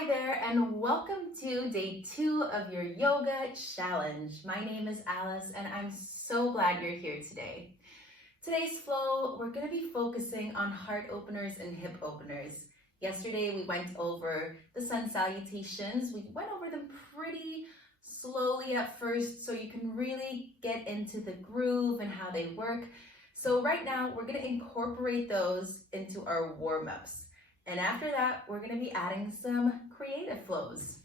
Hi there, and welcome to day 2 of your yoga challenge. My name is Alice, and I'm so glad you're here today. Today's flow, we're going to be focusing on heart openers and hip openers. Yesterday, we went over the sun salutations. We went over them pretty slowly at first, so you can really get into the groove and how they work. So right now, we're going to incorporate those into our warm-ups. And after that, we're going to be adding some creative flows.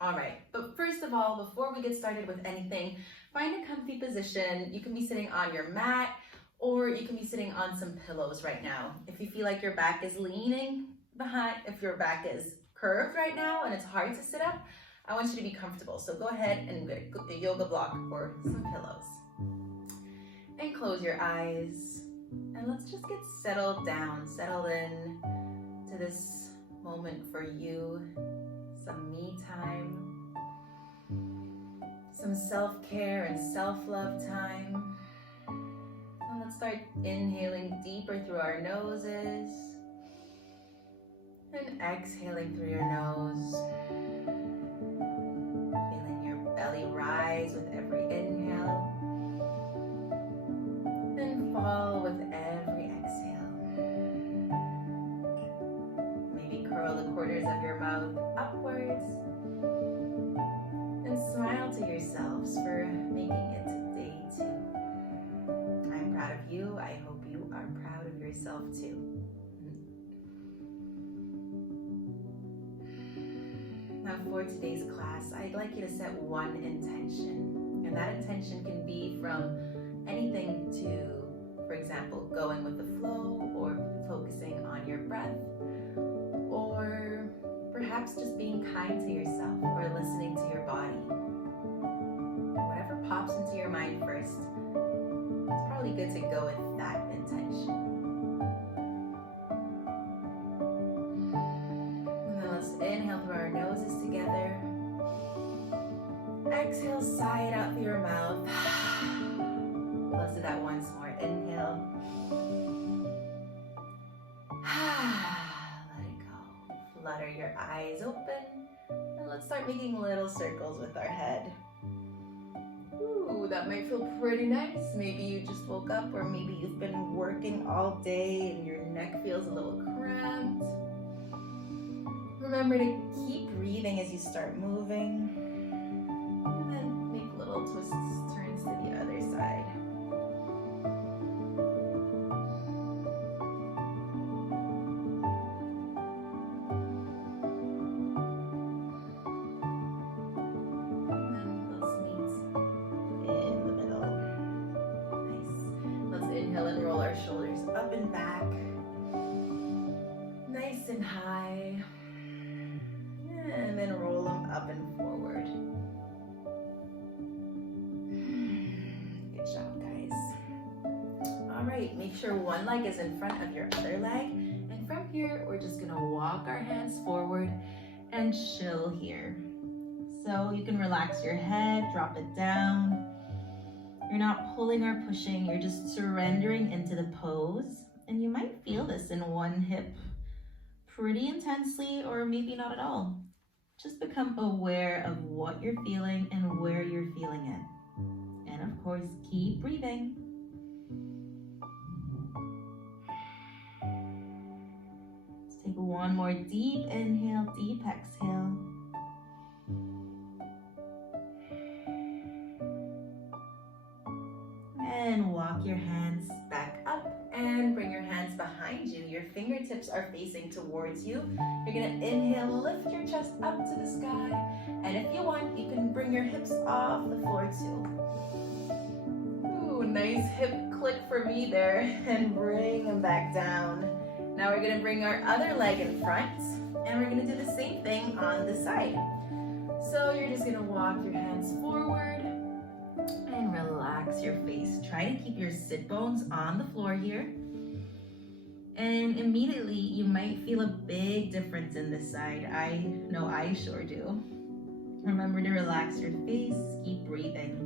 All right, but first of all, before we get started with anything, find a comfy position. You can be sitting on your mat, or you can be sitting on some pillows right now. If you feel like your back is leaning behind, if your back is curved right now and it's hard to sit up, I want you to be comfortable. So go ahead and get a yoga block or some pillows. And close your eyes. And let's just get settled down, settled in to this moment for you, some me time, some self-care and self-love time. And let's start inhaling deeper through our noses and exhaling through your nose. Feeling your belly rise with every inhale and fall with every exhale. Curl the corners of your mouth upwards and smile to yourselves for making it to day 2. I'm proud of you. I hope you are proud of yourself too. Now for today's class, I'd like you to set one intention. And that intention can be from anything to, for example, going with the flow or focusing on your breath, or perhaps just being kind to yourself or listening to your body. Whatever pops into your mind first, it's probably good to go with that intention. And then let's inhale through our noses together. Exhale, sigh it out through your mouth. Let's do that once more. Inhale. Flutter your eyes open, and let's start making little circles with our head. Ooh, that might feel pretty nice. Maybe you just woke up, or maybe you've been working all day and your neck feels a little cramped. Remember to keep breathing as you start moving, and then make little twists, turns to the other side. Shoulders up and back, nice and high, and then roll them up and forward. Good job, guys. All right, make sure one leg is in front of your other leg, and from here, we're just gonna walk our hands forward and chill here. So you can relax your head, drop it down. You're not pulling or pushing, you're just surrendering into the pose. And you might feel this in one hip pretty intensely, or maybe not at all. Just become aware of what you're feeling and where you're feeling it. And of course, keep breathing. Let's take one more deep inhale, deep exhale. And walk your hands back up and bring your hands behind you. Your fingertips are facing towards you. You're gonna inhale, lift your chest up to the sky. And if you want, you can bring your hips off the floor too. Ooh, nice hip click for me there. And bring them back down. Now we're gonna bring our other leg in front, and we're gonna do the same thing on the side. So you're just gonna walk your hands forward and relax your face. Try to keep your sit bones on the floor here. And immediately you might feel a big difference in this side. I know I sure do. Remember to relax your face, keep breathing.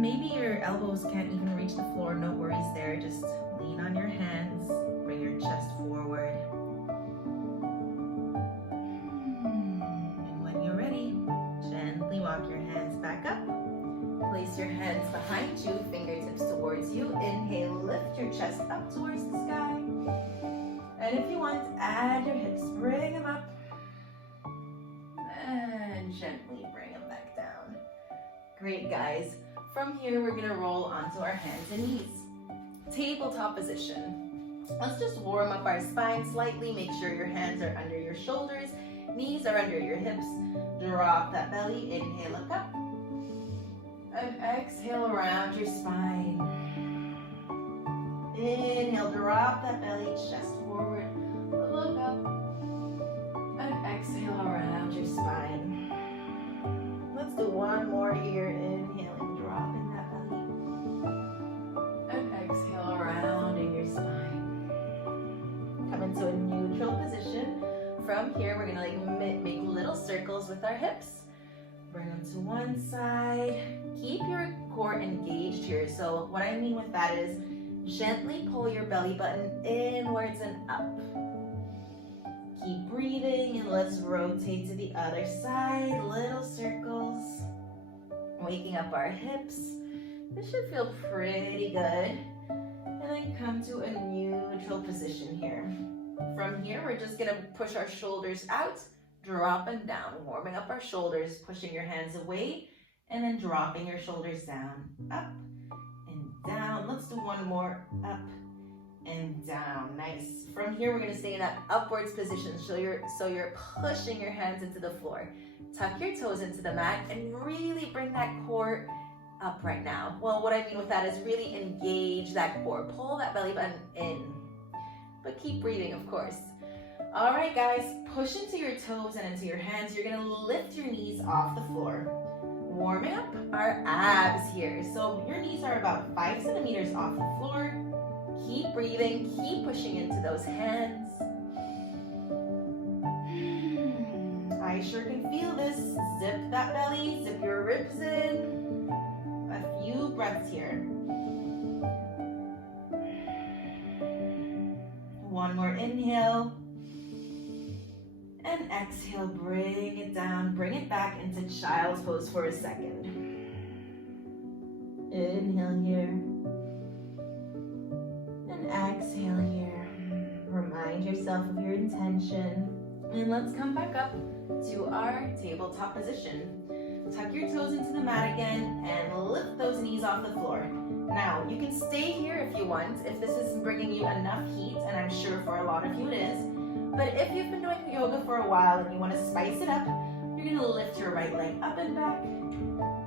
And maybe your elbows can't even reach the floor, no worries there. Just lean on your hands, bring your chest forward. And when you're ready, gently walk your hands back up. Place your hands behind you, fingertips towards you. Inhale, lift your chest up towards the sky. And if you want, add your hips, bring them up. And gently bring them back down. Great, guys. From here, we're gonna roll onto our hands and knees. Tabletop position. Let's just warm up our spine slightly. Make sure your hands are under your shoulders, knees are under your hips. Drop that belly, inhale, look up. And exhale around your spine. Inhale, drop that belly, chest forward, look up. And exhale around your spine. Let's do one more here. Inhaling, dropping that belly. And exhale around in your spine. Come into a neutral position. From here, we're gonna make little circles with our hips. Bring them to one side. Keep your core engaged here. So what I mean with that is gently pull your belly button inwards and up. Keep breathing and let's rotate to the other side. Little circles. Waking up our hips. This should feel pretty good. And then come to a neutral position here. From here, we're just gonna push our shoulders out, dropping down, warming up our shoulders, pushing your hands away, and then dropping your shoulders down, up and down. Let's do one more, up and down. Nice. From here, we're gonna stay in that upwards position. So you're pushing your hands into the floor. Tuck your toes into the mat and really bring that core up right now. Well, what I mean with that is really engage that core. Pull that belly button in, but keep breathing, of course. All right, guys, push into your toes and into your hands. You're gonna lift your knees off the floor. Warming up our abs here. So your knees are about 5 centimeters off the floor. Keep breathing, keep pushing into those hands. I sure can feel this. Zip that belly, zip your ribs in. A few breaths here. One more inhale. And exhale, bring it down, bring it back into child's pose for a second. Inhale here. And exhale here. Remind yourself of your intention. And let's come back up to our tabletop position. Tuck your toes into the mat again and lift those knees off the floor. Now, you can stay here if you want, if this is bringing you enough heat, and I'm sure for a lot of you it is. But if you've been doing yoga for a while and you want to spice it up, you're going to lift your right leg up and back,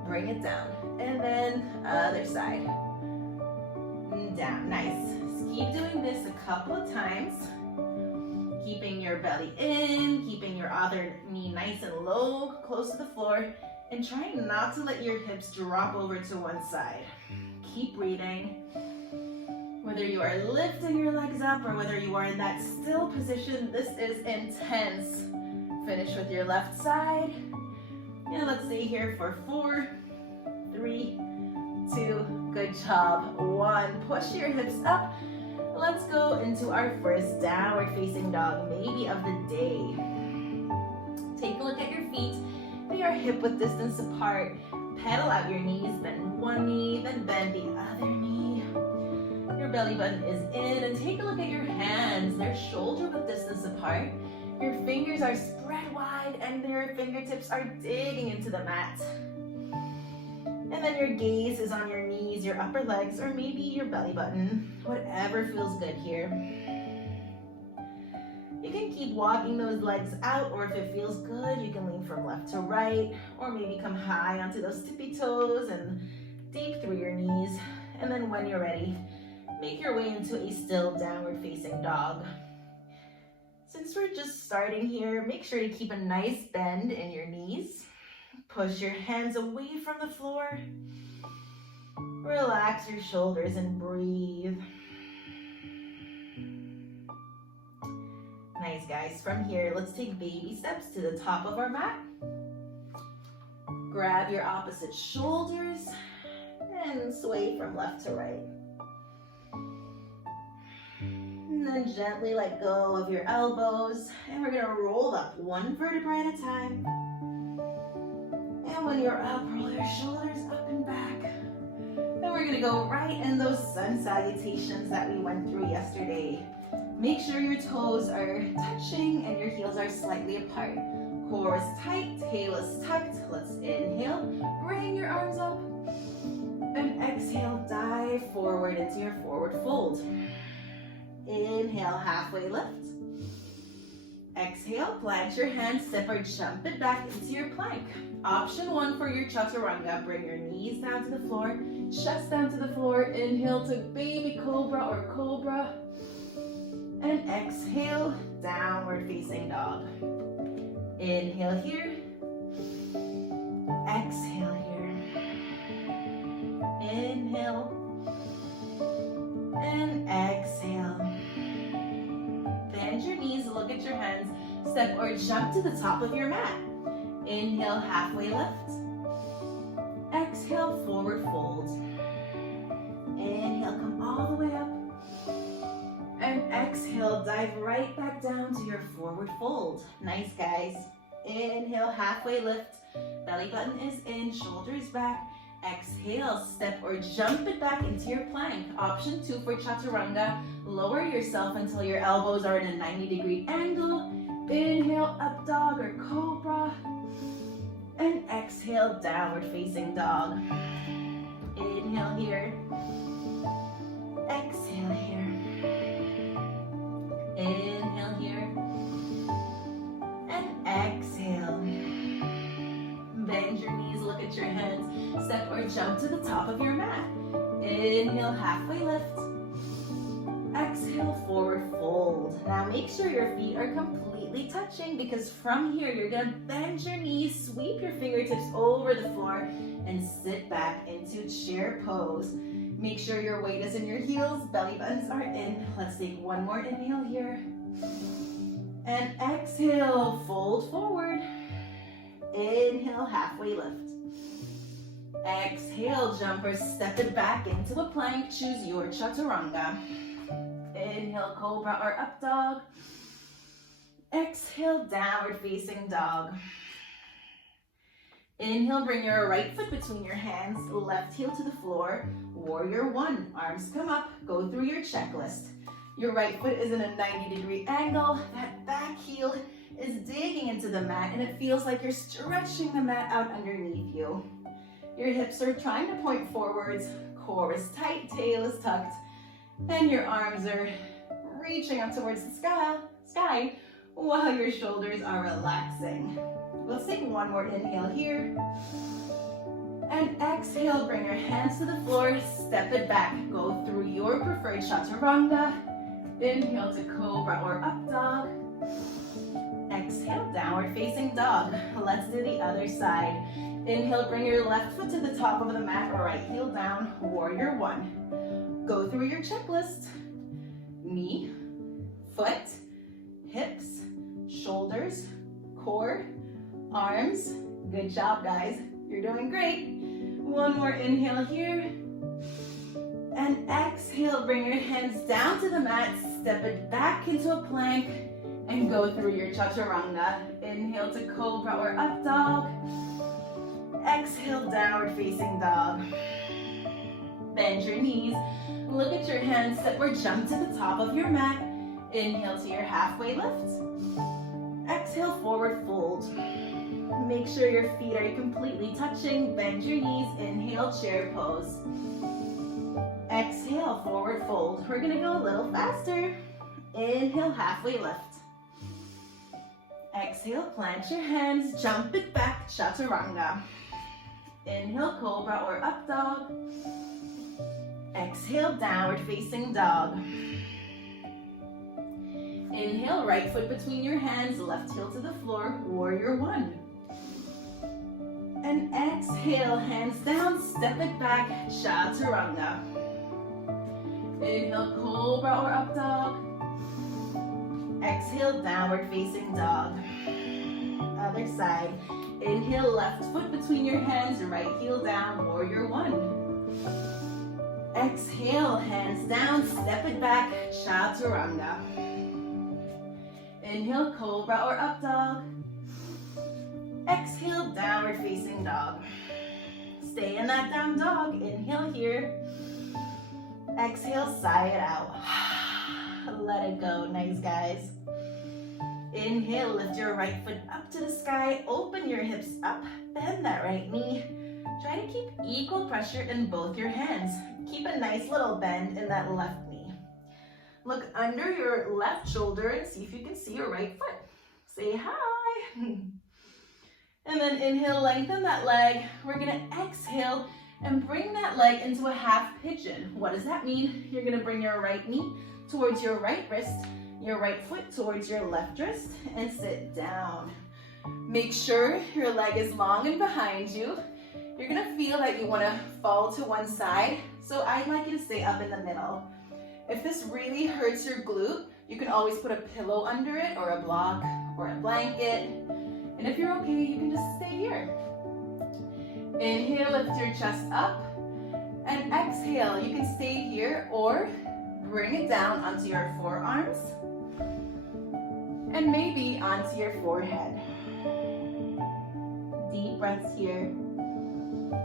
bring it down, and then other side. Down, nice. Just keep doing this a couple of times. Keeping your belly in, keeping your other knee nice and low, close to the floor, and trying not to let your hips drop over to one side. Keep breathing. Whether you are lifting your legs up or whether you are in that still position, this is intense. Finish with your left side. And let's stay here for 4, 3, 2, good job. 1, push your hips up. Let's go into our first downward facing dog, maybe of the day. Take a look at your feet. They are hip width distance apart. Pedal out your knees, bend one knee, then bend the other knee. Your belly button is in, and take a look at your hands. They're shoulder width distance apart. Your fingers are spread wide, and their fingertips are digging into the mat. And then your gaze is on your knees, your upper legs, or maybe your belly button. Whatever feels good here. You can keep walking those legs out, or if it feels good, you can lean from left to right, or maybe come high onto those tippy toes and deep through your knees. And then when you're ready, make your way into a still downward facing dog. Since we're just starting here, make sure to keep a nice bend in your knees. Push your hands away from the floor. Relax your shoulders and breathe. Nice, guys. From here, let's take baby steps to the top of our mat. Grab your opposite shoulders sway from left to right. And then gently let go of your elbows, and we're gonna roll up one vertebrae at a time. And when you're up, roll your shoulders up and back. And we're gonna go right in those sun salutations that we went through yesterday. Make sure your toes are touching and your heels are slightly apart. Core is tight, tail is tucked. Let's inhale, bring your arms up. And exhale, dive forward into your forward fold. Inhale, halfway lift. Exhale, plant your hands, step or jump it back into your plank. Option 1 for your chaturanga, bring your knees down to the floor, chest down to the floor. Inhale to baby cobra or cobra. And exhale, downward facing dog. Inhale here. Exhale here. Inhale. And exhale. Bend your knees, look at your hands. Step or jump to the top of your mat. Inhale, halfway lift. Exhale, forward fold. Inhale, come all the way up. And exhale, dive right back down to your forward fold. Nice, guys. Inhale, halfway lift. Belly button is in, shoulders back. Exhale, step or jump it back into your plank. Option 2 for chaturanga. Lower yourself until your elbows are in a 90-degree angle. Inhale, up dog or cobra. And exhale, downward facing dog. Inhale here. Exhale here. Inhale here. And exhale. Bend your knees, look at your hands. Step or jump to the top of your mat. Inhale, halfway lift. Exhale, forward fold. Now make sure your feet are completely touching, because from here you're gonna bend your knees, sweep your fingertips over the floor, and sit back into chair pose. Make sure your weight is in your heels, belly buttons are in. Let's take one more inhale here. And exhale, fold forward. Inhale, halfway lift. Exhale, jump or step it back into a plank. Choose your chaturanga. Inhale, cobra or up dog. Exhale, downward facing dog. Inhale, bring your right foot between your hands, left heel to the floor. Warrior 1, arms come up, go through your checklist. Your right foot is in a 90-degree angle. That back heel is digging into the mat, and it feels like you're stretching the mat out underneath you. Your hips are trying to point forwards, core is tight, tail is tucked, and your arms are reaching up towards the sky while your shoulders are relaxing. Let's take one more inhale here. And exhale, bring your hands to the floor, step it back. Go through your preferred chaturanga. Inhale to cobra or up dog. Exhale, downward facing dog. Let's do the other side. Inhale, bring your left foot to the top of the mat, right heel down, warrior 1. Go through your checklist. Knee, foot, hips, shoulders, core, arms. Good job, guys. You're doing great. One more inhale here. And exhale, bring your hands down to the mat, step it back into a plank, and go through your chaturanga. Inhale to cobra or up dog. Exhale, downward facing dog. Bend your knees, look at your hands, step or jump to the top of your mat. Inhale to your halfway lift. Exhale, forward fold. Make sure your feet are completely touching. Bend your knees, inhale, chair pose. Exhale, forward fold. We're gonna go a little faster. Inhale, halfway lift. Exhale, plant your hands, jump it back, chaturanga. Inhale, cobra or up dog. Exhale, downward facing dog. Inhale, right foot between your hands, left heel to the floor, warrior 1. And exhale, hands down, step it back, chaturanga. Inhale, cobra or up dog. Exhale, downward facing dog. Other side. Inhale, left foot between your hands, right heel down, warrior 1. exhale, hands down, step it back, chaturanga. Inhale, cobra or up dog. Exhale, downward facing dog. Stay in that down dog. Inhale here. Exhale, sigh it out. Let it go. Nice, guys. Inhale, lift your right foot up to the sky. Open your hips up. Bend that right knee. Try to keep equal pressure in both your hands. Keep a nice little bend in that left knee. Look under your left shoulder and see if you can see your right foot. Say hi. And then inhale, lengthen that leg. We're gonna exhale and bring that leg into a half pigeon. What does that mean? You're gonna bring your right knee towards your right wrist, your right foot towards your left wrist, and sit down. Make sure your leg is long and behind you. You're gonna feel that you wanna fall to one side, so I'd like you to stay up in the middle. If this really hurts your glute, you can always put a pillow under it or a block or a blanket. And if you're okay, you can just stay here. Inhale, lift your chest up. And exhale, you can stay here or bring it down onto your forearms. And maybe onto your forehead. Deep breaths here.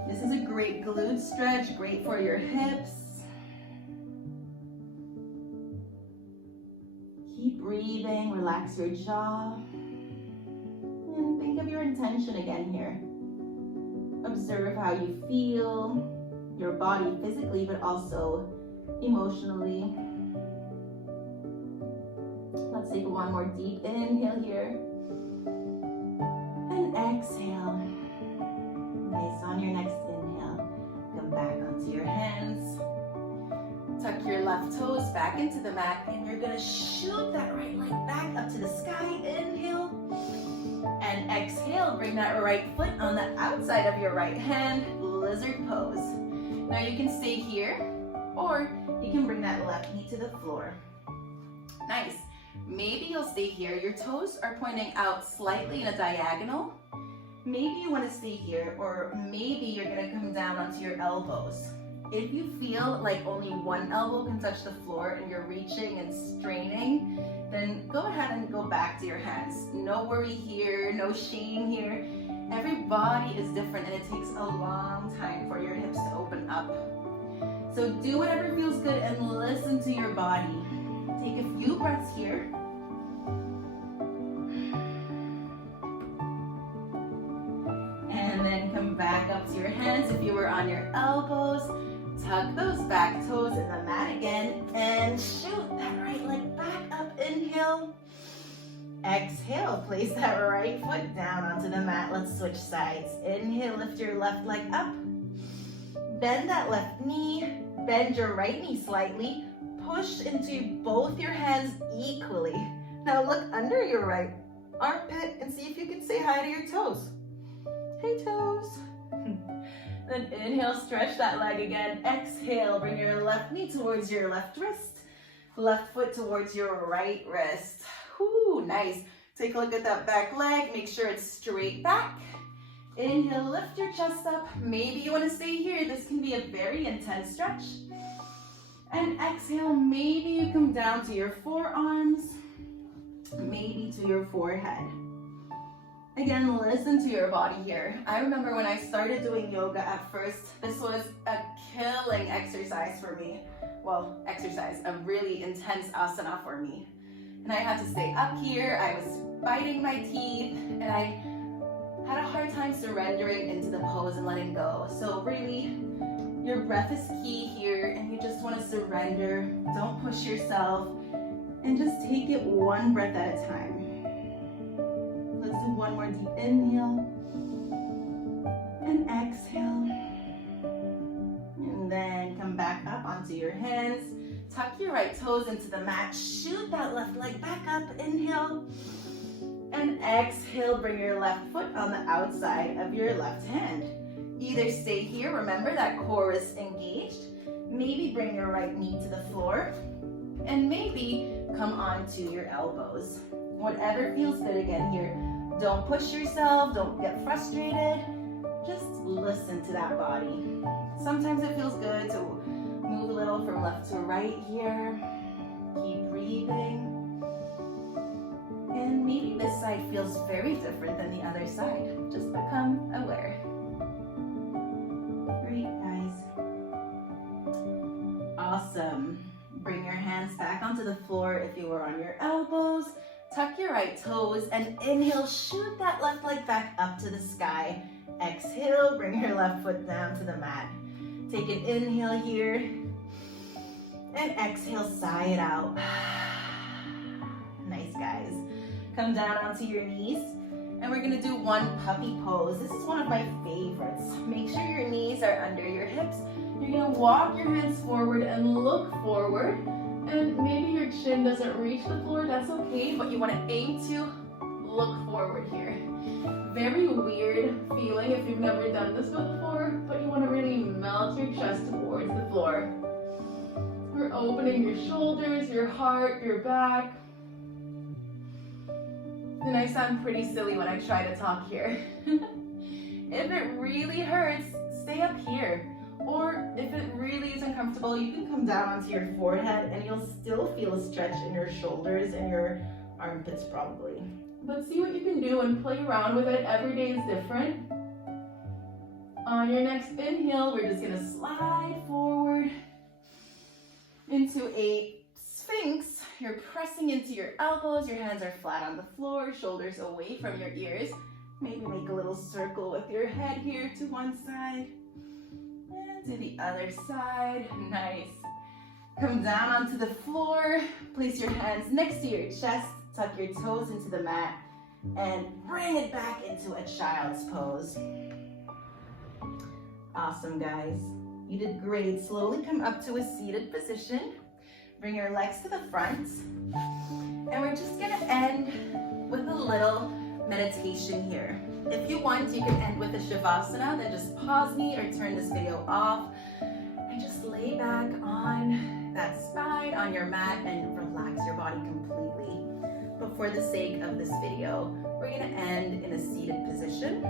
This is a great glute stretch, great for your hips. Keep breathing, relax your jaw. And think of your intention again here. Observe how you feel, your body physically, but also emotionally. Let's take one more deep inhale here. And exhale. Nice. On your next inhale, come back onto your hands. Tuck your left toes back into the mat, and you're gonna shoot that right leg back up to the sky. Inhale. And exhale, bring that right foot on the outside of your right hand, lizard pose. Now you can stay here, or you can bring that left knee to the floor. Nice. Maybe you'll stay here. Your toes are pointing out slightly in a diagonal. Maybe you want to stay here, or maybe you're going to come down onto your elbows. If you feel like only one elbow can touch the floor and you're reaching and straining, then go ahead and go back to your hands. No worry here, no shame here. Every body is different and it takes a long time for your hips to open up. So do whatever feels good and listen to your body. Take a few breaths here. And then come back up to your hands. If you were on your elbows, tuck those back toes in the mat again and shoot that right leg back up. Inhale. Exhale, place that right foot down onto the mat. Let's switch sides. Inhale, lift your left leg up. Bend that left knee. Bend your right knee slightly. Push into both your hands equally. Now look under your right armpit and see if you can say hi to your toes. Hey toes. Then inhale, stretch that leg again. Exhale, bring your left knee towards your left wrist. Left foot towards your right wrist. Whoo, nice. Take a look at that back leg. Make sure it's straight back. Inhale, lift your chest up. Maybe you want to stay here. This can be a very intense stretch. And exhale, maybe you come down to your forearms, maybe to your forehead. Again, listen to your body here. I remember when I started doing yoga at first, this was a killing exercise for me. Well, exercise, a really intense asana for me. And I had to stay up here, I was biting my teeth, and I had a hard time surrendering into the pose and letting go. So really, your breath is key here, and you just want to surrender. Don't push yourself, and just take it one breath at a time. Let's do one more deep inhale, and exhale. And then come back up onto your hands. Tuck your right toes into the mat. Shoot that left leg back up. Inhale. And exhale, bring your left foot on the outside of your left hand. Either stay here, remember that core is engaged. Maybe bring your right knee to the floor. And maybe come onto your elbows. Whatever feels good again here. Don't push yourself, don't get frustrated. Just listen to that body. Sometimes it feels good to move a little from left to right here. Keep breathing. And maybe this side feels very different than the other side. Just become aware. Great, guys. Awesome. Bring your hands back onto the floor if you were on your elbows. Tuck your right toes and inhale, shoot that left leg back up to the sky. Exhale, bring your left foot down to the mat. Take an inhale here and exhale, sigh it out. Nice, guys. Come down onto your knees and we're gonna do one puppy pose. This is one of my favorites. Make sure your knees are under your hips. You're gonna walk your hands forward and look forward. And maybe your chin doesn't reach the floor, that's okay, but you wanna aim to look forward here. Very weird feeling if you've never done this before, but you wanna really melt your chest towards the floor. We're opening your shoulders, your heart, your back. And I sound pretty silly when I try to talk here. If it really hurts, stay up here. Or if it really is uncomfortable, you can come down onto your forehead and you'll still feel a stretch in your shoulders and your armpits probably. But see what you can do and play around with it. Every day is different. On your next inhale, we're just gonna slide forward into a sphinx. You're pressing into your elbows, your hands are flat on the floor, shoulders away from your ears. Maybe make a little circle with your head here to one side. And to the other side, nice. Come down onto the floor, place your hands next to your chest, tuck your toes into the mat, and bring it back into a child's pose. Awesome, guys. You did great. Slowly come up to a seated position. Bring your legs to the front. And we're just gonna end with a little meditation here. If you want, you can end with a Shavasana, then just pause me or turn this video off and just lay back on that spine, on your mat, and relax your body completely. But for the sake of this video, we're gonna end in a seated position.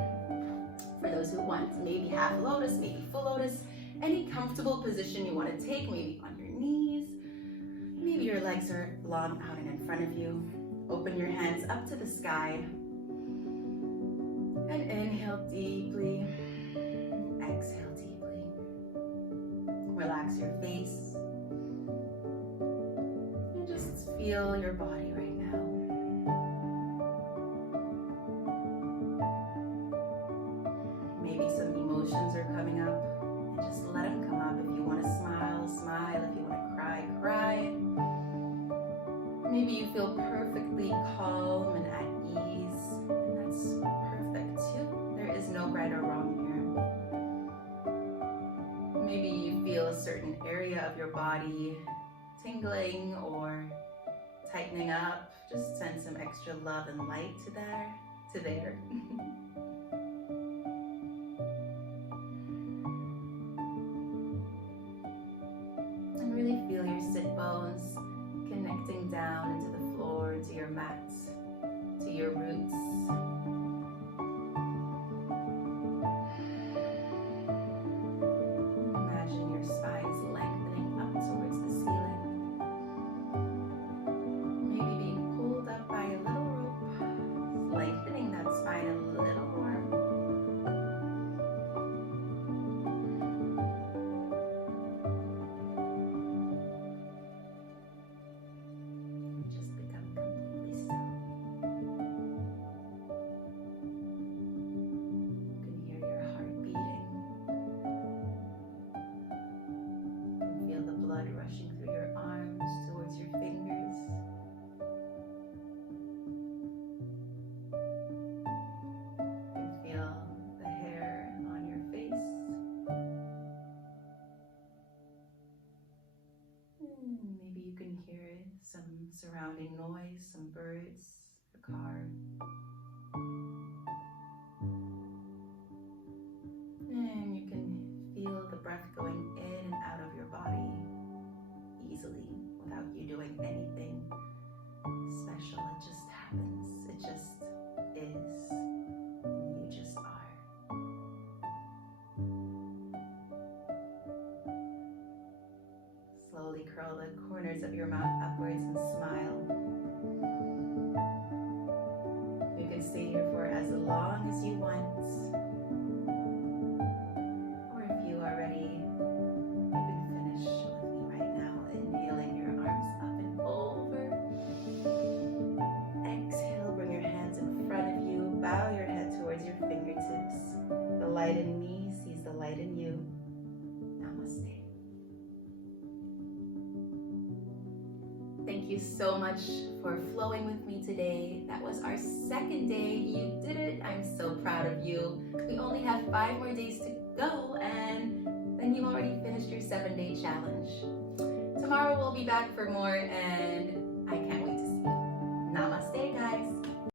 For those who want, maybe half lotus, maybe full lotus, any comfortable position you wanna take, maybe on your knees, maybe your legs are long out and in front of you. Open your hands up to the sky. And inhale deeply, exhale deeply. Relax your face. And just feel your body right now. Maybe some emotions are coming up, and just let them come up. If you want to smile, smile. If you want to cry, cry. Maybe you feel perfectly calm and at ease, and that's perfect too. There is no right or wrong here. Maybe you feel a certain area of your body tingling or tightening up. Just send some extra love and light to there. And really feel your sit bones connecting down into the floor, to your mat, to your roots. Imagine your spine's lengthening up towards the ceiling. Maybe being pulled up by a little rope, lengthening that spine a little more. Just become completely still. You can hear your heart beating. You can feel the blood rushing through your arms towards your fingers. You can feel the hair on your face. Maybe you can hear some surrounding noise, some birds, a car. And you can feel the breath going in and out of your body easily without you doing anything special. It just happens. It just is. You just are. slowly curl the corners of your mouth upwards and smile. You can stay here for as long as you want. Or if you are ready, you can finish with me right now, inhaling your arms up and over. Exhale, bring your hands in front of you, bow your head towards your fingertips. The light in me sees the light in you. Namaste. Thank you so much for flowing with me today. That was our second day. You did it. I'm so proud of you. We only have 5 more days to go, and then you already finished your 7-day challenge. Tomorrow we'll be back for more, and I can't